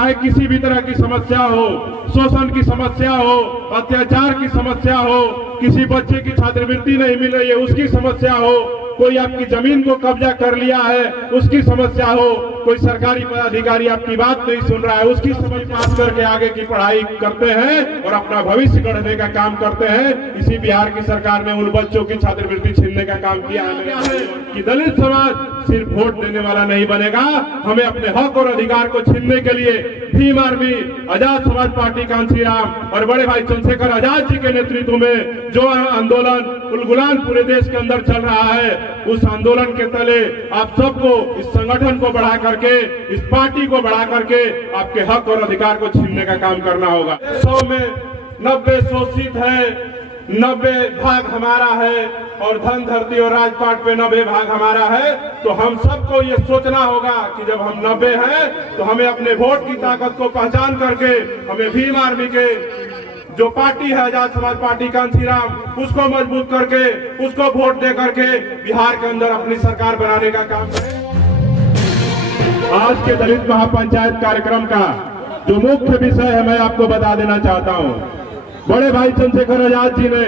चाहे किसी भी तरह की समस्या हो, शोषण की समस्या हो, अत्याचार की समस्या हो, किसी बच्चे की छात्रवृत्ति नहीं मिल रही है उसकी समस्या हो, कोई आपकी जमीन को कब्जा कर लिया है उसकी समस्या हो, कोई सरकारी पदाधिकारी आपकी बात नहीं सुन रहा है उसकी समझ पास करके आगे की पढ़ाई करते हैं और अपना भविष्य गढ़ने का काम करते हैं। इसी बिहार की सरकार ने उन बच्चों की छात्रवृत्ति छीनने का काम किया है कि दलित समाज सिर्फ वोट देने वाला नहीं बनेगा, हमें अपने हक और अधिकार को छीनने के लिए भीम आर्मी, आजाद समाज पार्टी कांशीराम और बड़े भाई चंद्रशेखर आजाद जी के नेतृत्व में जो आंदोलन उलगुलान पूरे देश के अंदर चल रहा है, उस आंदोलन के तले आप सबको, इस संगठन को बढ़ा करके, इस पार्टी को बढ़ा करके आपके हक और अधिकार को छीनने का काम करना होगा। 100 में 90 शोषित है, 90 भाग हमारा है और धन धरती और राजपाट पे 90 भाग हमारा है। तो हम सबको ये सोचना होगा कि जब हम 90 हैं तो हमें अपने वोट की ताकत को पहचान करके हमें भीम आर्मी के जो पार्टी है आजाद समाज पार्टी कांशीराम, उसको मजबूत करके, उसको वोट दे करके बिहार के अंदर अपनी सरकार बनाने का काम करें। आज के दलित महापंचायत कार्यक्रम का जो मुख्य विषय है मैं आपको बता देना चाहता हूं। बड़े भाई चंद्रशेखर आजाद जी ने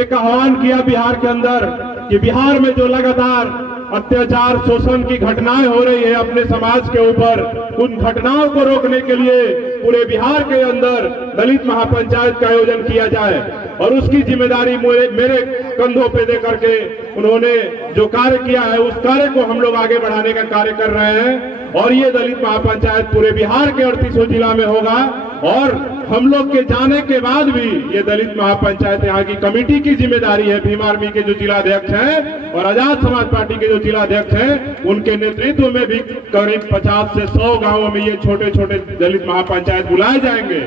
एक आह्वान किया बिहार के अंदर कि बिहार में जो लगातार अत्याचार शोषण की घटनाएं हो रही है अपने समाज के ऊपर, उन घटनाओं को रोकने के लिए पूरे बिहार के अंदर दलित महापंचायत का आयोजन किया जाए और उसकी जिम्मेदारी मेरे कंधों पे दे करके उन्होंने जो कार्य किया है उस कार्य को हम लोग आगे बढ़ाने का कार्य कर रहे हैं। और ये दलित महापंचायत पूरे बिहार के 38 जिला में होगा और हम लोग के जाने के बाद भी ये दलित महापंचायत यहाँ की कमेटी की जिम्मेदारी है। भीम आर्मी के जो जिलाध्यक्ष हैं और आजाद समाज पार्टी के जो जिलाध्यक्ष हैं उनके नेतृत्व में भी करीब 50 से 100 गांवों में ये छोटे छोटे दलित महापंचायत बुलाए जाएंगे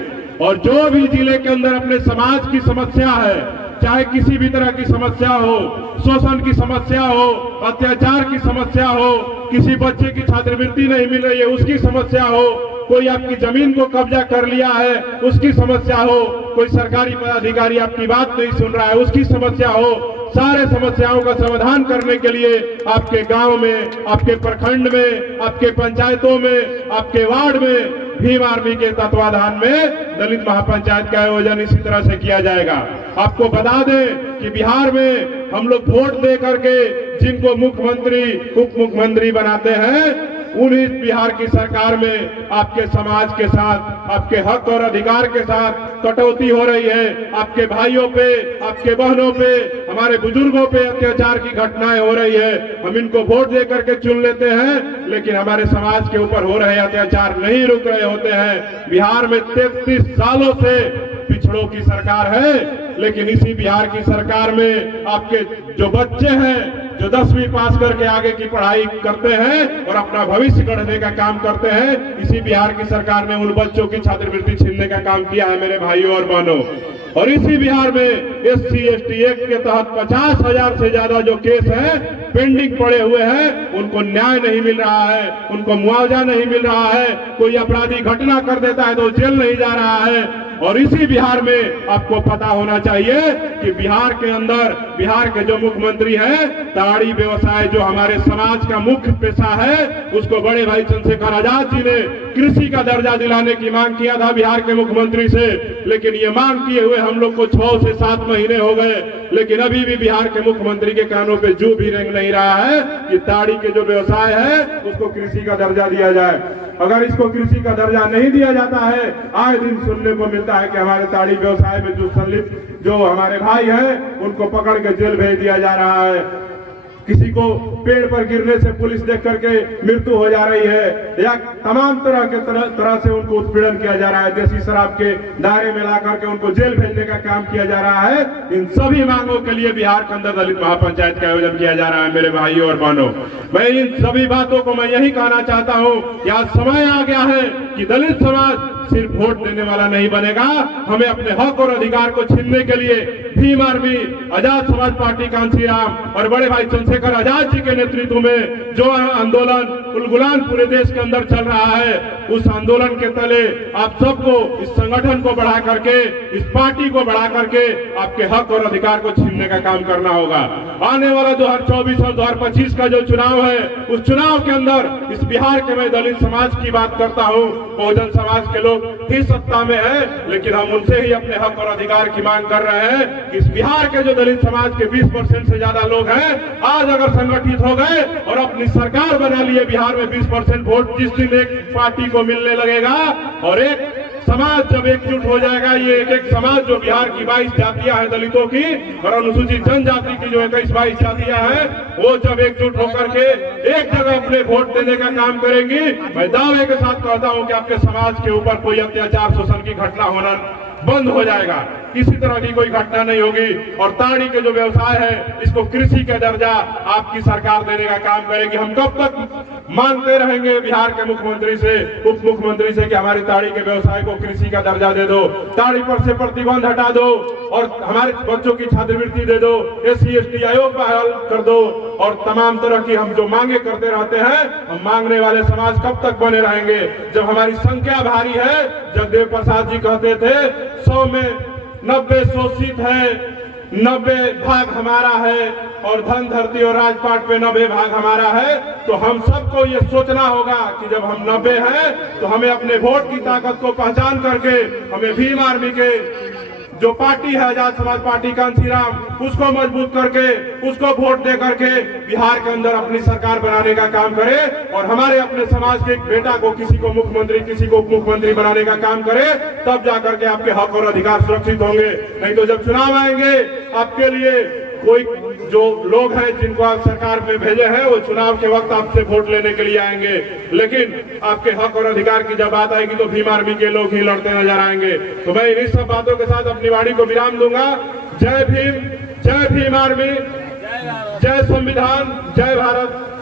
और जो भी जिले के अंदर अपने समाज की समस्या है, चाहे किसी भी तरह की समस्या हो, शोषण की समस्या हो, अत्याचार की समस्या हो, किसी बच्चे की छात्रवृत्ति नहीं मिल रही है उसकी समस्या हो, कोई आपकी जमीन को कब्जा कर लिया है उसकी समस्या हो, कोई सरकारी पदाधिकारी आपकी बात नहीं सुन रहा है उसकी समस्या हो, सारे समस्याओं का समाधान करने के लिए आपके गांव में, आपके प्रखंड में, आपके पंचायतों में, आपके वार्ड में भीम आर्मी के तत्वाधान में दलित महापंचायत का आयोजन इसी तरह से किया जाएगा। आपको बता दें कि बिहार में हम लोग वोट दे करके जिनको मुख्यमंत्री, उप मुख्यमंत्री बनाते हैं, उन्हीं बिहार की सरकार में आपके समाज के साथ, आपके हक और अधिकार के साथ कटौती हो रही है। आपके भाइयों पे, आपके बहनों पे, हमारे बुजुर्गों पे अत्याचार की घटनाएं हो रही है। हम इनको वोट दे करके चुन लेते हैं लेकिन हमारे समाज के ऊपर हो रहे अत्याचार नहीं रुक रहे होते हैं। बिहार में 33 सालों से पिछड़ों की सरकार है लेकिन इसी बिहार की सरकार में आपके जो बच्चे हैं जो 10वीं पास करके आगे की पढ़ाई करते हैं और अपना भविष्य गढ़ने का काम करते हैं, इसी बिहार की सरकार ने उन बच्चों की छात्रवृत्ति छीनने का काम किया है मेरे भाइयों और बहनों। और इसी बिहार में SC ST एक्ट के तहत 50,000 से ज्यादा जो केस है पेंडिंग पड़े हुए हैं, उनको न्याय नहीं मिल रहा है, उनको मुआवजा नहीं मिल रहा है। कोई अपराधी घटना कर देता है तो जेल नहीं जा रहा है। और इसी बिहार में आपको पता होना चाहिए कि बिहार के अंदर बिहार के जो मुख्यमंत्री हैं, ताड़ी व्यवसाय जो हमारे समाज का मुख्य पेशा है, उसको बड़े भाई चंद्रशेखर आजाद जी ने कृषि का दर्जा दिलाने की मांग किया था बिहार के मुख्यमंत्री से, लेकिन ये मांग किए हुए हम लोग को 6 से 7 महीने हो गए, लेकिन अभी भी बिहार के मुख्यमंत्री के कानों पे जू भी रेंग नहीं रहा है कि ताड़ी के जो व्यवसाय है उसको कृषि का दर्जा दिया जाए। अगर इसको कृषि का दर्जा नहीं दिया जाता है, आए दिन सुनने को मिलता है कि हमारे ताड़ी व्यवसाय में जो संलिप्त जो हमारे भाई हैं उनको पकड़ के जेल भेज दिया जा रहा है। किसी को पेड़ पर गिरने से पुलिस देख करके मृत्यु हो जा रही है या तमाम तरह से उनको उत्पीड़न किया जा रहा है। देसी शराब के दायरे में ला करके उनको जेल भेजने का काम किया जा रहा है। इन सभी मांगों के लिए बिहार के अंदर दलित महापंचायत का आयोजन किया जा रहा है मेरे भाइयों और बहनों। मैं इन सभी बातों को मैं यही कहना चाहता हूँ कि आज समय आ गया है कि दलित समाज सिर्फ वोट देने वाला नहीं बनेगा, हमें अपने हक और अधिकार को छीनने के लिए भीम आर्मी, आजाद समाज पार्टी कांशीराम और बड़े भाई चंद्रशेखर आजाद जी के नेतृत्व में जो आंदोलन उलगुलान पूरे देश के अंदर चल रहा है, उस आंदोलन के तले आप सबको, इस संगठन को बढ़ा करके, इस पार्टी को बढ़ा करके आपके हक और अधिकार को छीनने का काम करना होगा। आने वाला 2024 और 2025 का जो चुनाव है, उस चुनाव के अंदर इस बिहार के मैं दलित समाज की बात करता हूँ, बहुजन समाज के लोग भी सत्ता में है, लेकिन हम उनसे ही अपने हक और अधिकार की मांग कर रहे हैं कि इस बिहार के जो दलित समाज के 20% से ज्यादा लोग हैं, आज अगर संगठित हो गए और अपनी सरकार बना लिए बिहार में 20% वोट जिस दिन एक पार्टी को मिलने लगेगा और एक समाज जब एकजुट हो जाएगा, ये एक समाज जो बिहार की 22 जातियां हैं दलितों की और अनुसूचित जनजाति की जो 21-22 जातियां हैं, वो जब एकजुट होकर के एक जगह अपने वोट देने का काम करेंगी, मैं दावे के साथ कहता हूं कि आपके समाज के ऊपर कोई अत्याचार शोषण की घटना होना बंद हो जाएगा, किसी तरह की कोई घटना नहीं होगी। और ताड़ी के जो व्यवसाय है इसको कृषि का दर्जा आपकी सरकार देने का काम करेगी। हम कब तक मांगते रहेंगे बिहार के मुख्यमंत्री से, उप मुख्यमंत्री से कि हमारी ताड़ी के व्यवसाय को कृषि का दर्जा दे दो, ताड़ी पर से प्रतिबंध हटा दो और हमारे बच्चों की छात्रवृत्ति दे दो, SC/ST आयोग बहाल कर दो और तमाम तरह की हम जो मांगे करते रहते हैं, हम मांगने वाले समाज कब तक बने रहेंगे जब हमारी संख्या भारी है। जगदेव प्रसाद जी कहते थे 100 में 90 शोषित है, 90 भाग हमारा है और धन धरती और राजपाट पे 90 भाग हमारा है। तो हम सबको ये सोचना होगा कि जब हम 90 हैं तो हमें अपने वोट की ताकत को पहचान करके हमें भीम आर्मी के जो पार्टी है आजाद समाज पार्टी कांसीराम, उसको मजबूत करके उसको वोट दे करके बिहार के अंदर अपनी सरकार बनाने का काम करे और हमारे अपने समाज के एक बेटा को किसी को मुख्यमंत्री किसी को उप मुख्यमंत्री बनाने का काम करे, तब जाकर के आपके हक और अधिकार सुरक्षित होंगे। नहीं तो जब चुनाव आएंगे आपके लिए कोई जो लोग हैं जिनको आप सरकार में भेजे हैं वो चुनाव के वक्त आपसे वोट लेने के लिए आएंगे, लेकिन आपके हक और अधिकार की जब बात आएगी तो भीम आर्मी के लोग ही लड़ते नजर आएंगे। तो मैं इन सब बातों के साथ अपनी वाणी को विराम दूंगा। जय भीम आर्मी, जय संविधान, जय भारत।